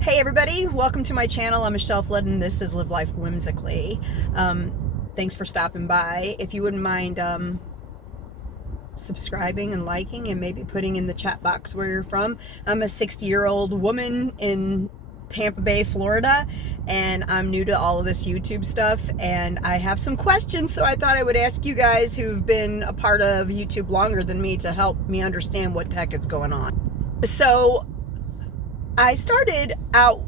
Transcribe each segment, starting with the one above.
Hey everybody, welcome to my channel. I'm Michelle Flood and this is Live Life Whimsically. Thanks for stopping by. If you wouldn't mind subscribing and liking and maybe putting in the chat box where you're from. I'm a 60-year-old woman in Tampa Bay, Florida, and I'm new to all of this YouTube stuff, and I have some questions, so I thought I would ask you guys who've been a part of YouTube longer than me to help me understand what the heck is going on. So I started out,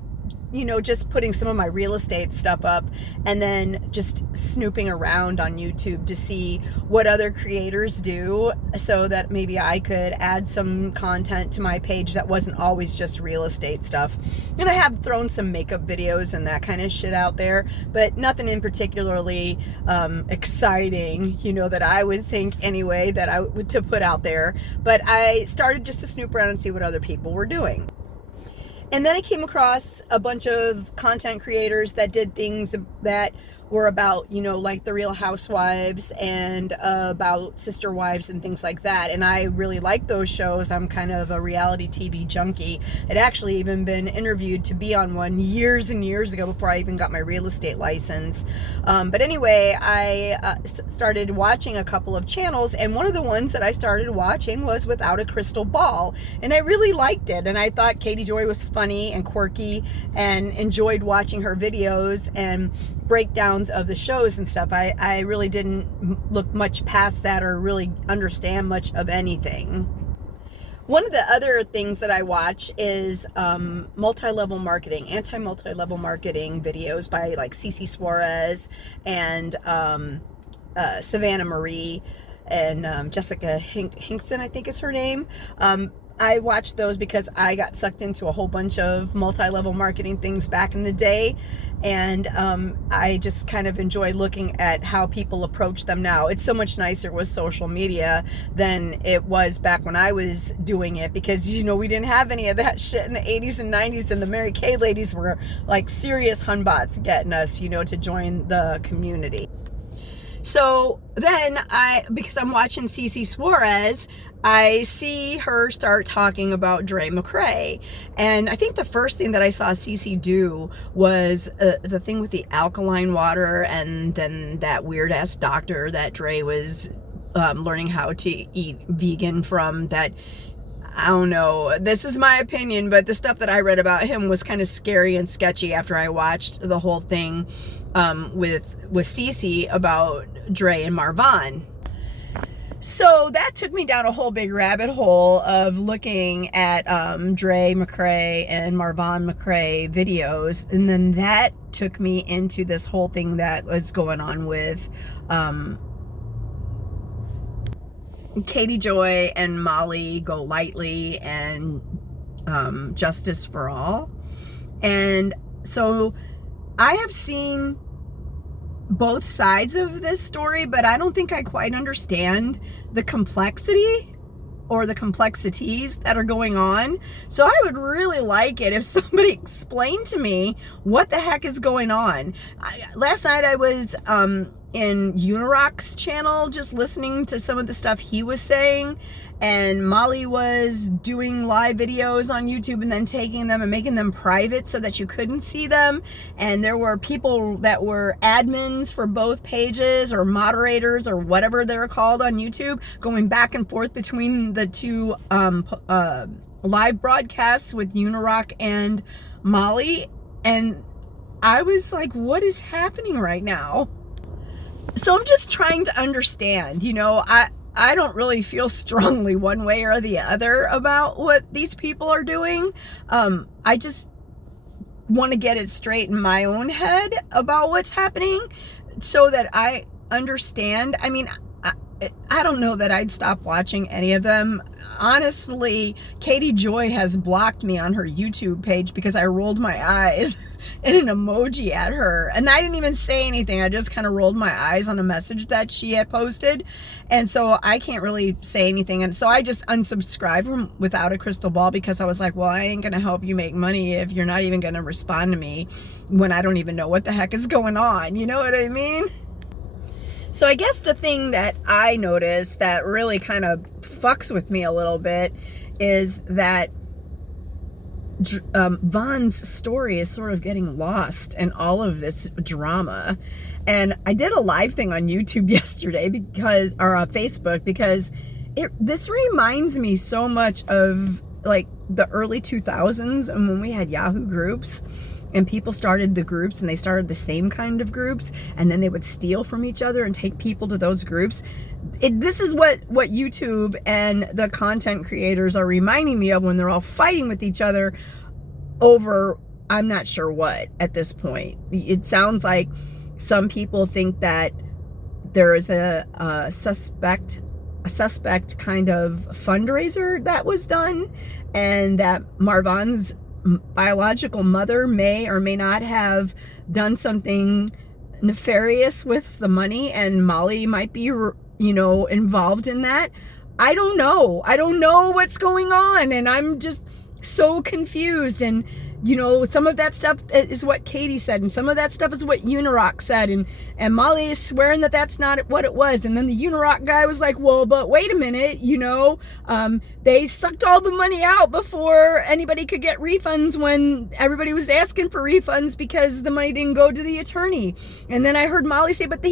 just putting some of my real estate stuff up and then just snooping around on YouTube to see what other creators do so that maybe I could add some content to my page that wasn't always just real estate stuff. And I have thrown some makeup videos and that kind of shit out there, but nothing in particularly exciting, that I would think anyway that I would to put out there. But I started just to snoop around and see what other people were doing. And then I came across a bunch of content creators that did things that were about, like the Real Housewives and about sister wives and things like that. And I really like those shows. I'm kind of a reality TV junkie. I'd actually even been interviewed to be on one years and years ago before I even got my real estate license. But anyway, I started watching a couple of channels, and one of the ones that I started watching was Without a Crystal Ball. And I really liked it. And I thought Katie Joy was funny and quirky and enjoyed watching her videos and breakdowns of the shows and stuff. I really didn't look much past that or really understand much of anything. One of the other things that I watch is multi-level marketing, anti-multi-level marketing videos by like Cece Suarez and Savannah Marie and Jessica Hinkson, I think is her name. I watched those because I got sucked into a whole bunch of multi-level marketing things back in the day, and I just kind of enjoy looking at how people approach them now. It's so much nicer with social media than it was back when I was doing it, because we didn't have any of that shit in the 80s and 90s, and the Mary Kay ladies were like serious hunbots getting us, to join the community. So then because I'm watching Cece Suarez, I see her start talking about Dre McRae. And I think the first thing that I saw Cece do was the thing with the alkaline water, and then that weird ass doctor that Dre was learning how to eat vegan from. That, I don't know, this is my opinion, but the stuff that I read about him was kind of scary and sketchy after I watched the whole thing with Cece about Dre and Marvon. So that took me down a whole big rabbit hole of looking at Dre McRae and Marvon McRae videos, and then that took me into this whole thing that was going on with Katie Joy and Molly Golightly and Justice for All. And so I have seen both sides of this story, but I don't think I quite understand the complexity or the complexities that are going on. So I would really like it if somebody explained to me what the heck is going on. Last night I was in Unirock's channel just listening to some of the stuff he was saying, and Molly was doing live videos on YouTube and then taking them and making them private so that you couldn't see them. And there were people that were admins for both pages, or moderators, or whatever they're called on YouTube, going back and forth between the two live broadcasts with Unirock and Molly. And I was like, what is happening right now? So I'm just trying to understand, I don't really feel strongly one way or the other about what these people are doing. I just want to get it straight in my own head about what's happening so that I understand. I mean, I don't know that I'd stop watching any of them. Honestly, Katie Joy has blocked me on her YouTube page because I rolled my eyes in an emoji at her. And I didn't even say anything. I just kind of rolled my eyes on a message that she had posted. And so I can't really say anything. And so I just unsubscribed from Without a Crystal Ball, because I was like, well, I ain't going to help you make money if you're not even going to respond to me when I don't even know what the heck is going on. You know what I mean? So I guess the thing that I noticed that really kind of fucks with me a little bit is that Von's story is sort of getting lost in all of this drama. And I did a live thing on YouTube yesterday or Facebook, because this reminds me so much of like the early 2000s, and when we had Yahoo groups and people started the groups and they started the same kind of groups, and then they would steal from each other and take people to those groups. This is what YouTube and the content creators are reminding me of when they're all fighting with each other over, I'm not sure what at this point. It sounds like some people think that there is a suspect kind of fundraiser that was done, and that Marvon's biological mother may or may not have done something nefarious with the money, and Molly might be, involved in that. I don't know what's going on, and I'm just so confused. And some of that stuff is what Katie said, and some of that stuff is what Unirock said, and Molly is swearing that that's not what it was. And then the Unirock guy was like, well, but wait a minute, they sucked all the money out before anybody could get refunds, when everybody was asking for refunds because the money didn't go to the attorney. And then I heard Molly say, but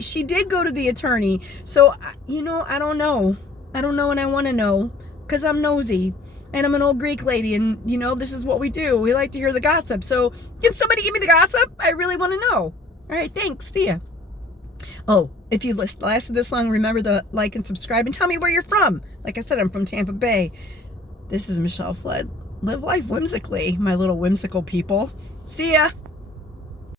she did go to the attorney. So, I don't know, and I want to know, because I'm nosy. And I'm an old Greek lady, and, this is what we do. We like to hear the gossip. So, can somebody give me the gossip? I really want to know. All right, thanks. See ya. Oh, if you lasted this long, remember to like and subscribe, and tell me where you're from. Like I said, I'm from Tampa Bay. This is Michelle Flood. Live life whimsically, my little whimsical people. See ya.